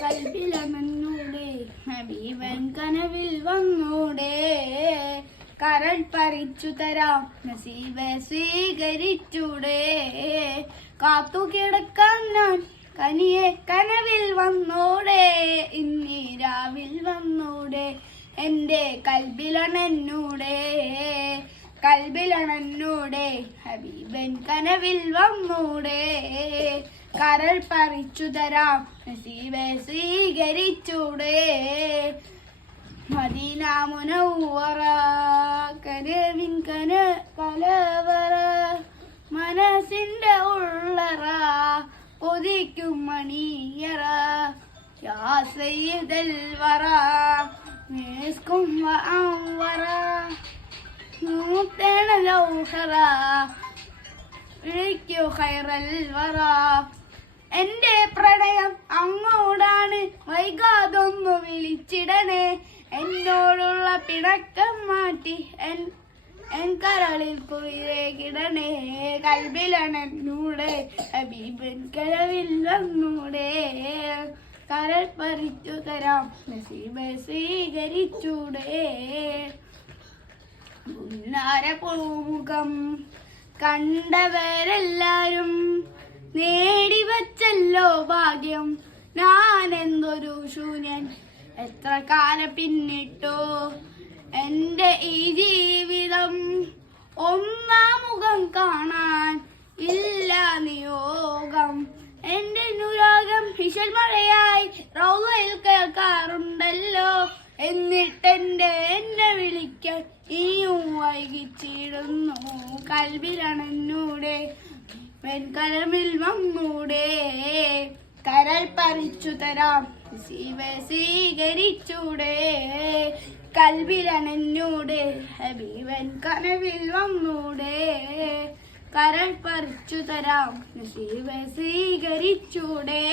കൽബിലമന്നൂടെ ഹബീബൻ കനവിൽ വന്നൂടെ കരൾ പറിച്ചു തരാം നസീബെ സ്വീകരിച്ചൂടെ കാത്തു കിടക്കാൻ ഞാൻ കനിയെ കനവിൽ വന്നൂടെ ഇന്നീരാവിൽ വന്നൂടെ എന്റെ കൽബിലണന്നൂടെ കൽബിലണന്നൂടെ ഹബീബൻ കനവിൽ വന്നൂടെ കരൾ പറിച്ചു തരാം നസീബെ സ്വീകരിച്ചൂടെ മദീന മുനവ്വറ കനവിൻ കലവറ മനസ്സിന്റെ ഉള്ളറ കൊതിക്കും മണിയറ യാ സയ്യിദൽ വറ മിസ്കും വഅൻവറ നൂതന ലൗഹറ വിളിക്കൂ ഖൈറൽ വറ എന്റെ പ്രണയം അങ്ങോടാണ് വൈകാതൊന്നു വിളിച്ചിടണേ എന്നോടുള്ള പിണക്കം മാറ്റി എൻ കരളിൽ കുളിരേകിടണേ കൽബിലണന്നൂടെ ഹബീബൻ കനവിൽ വന്നൂടെ കരൾ പറിച്ചു തരാം നസീബെ സ്വീകരിച്ചൂടെ ഉന്നാര പൂമുഖം കണ്ടവരെല്ലാരും നേടിവച്ചല്ലോ ഭാഗ്യം ഞാൻ എന്തൊരു ശൂന്യൻ എത്ര കാലം പിന്നിട്ടോ എന്റെ ഈ ജീവിതം ഒന്നാം മുഖം കാണാൻ ഇല്ല നിയോഗം എന്റെ അനുരാഗം ഹിഷൽ മഴയായി റൗളയിൽ കേൾക്കാറുണ്ടല്ലോ എന്നെ വിളിക്കാൻ ഇനിയും വൈകിച്ചിടുന്നു കൽബിലണന്നൂടെ വെൺകലമിൽ വന്നൂടെ കരൾ പറിച്ചു തരാം നസീബെ സ്വീകരിച്ചൂടെ കൽബിലണന്നൂടെ ഹബീബൻ കനവിൽ വന്നൂടെ കരൾ പറിച്ചു തരാം നസീബെ സ്വീകരിച്ചൂടെ.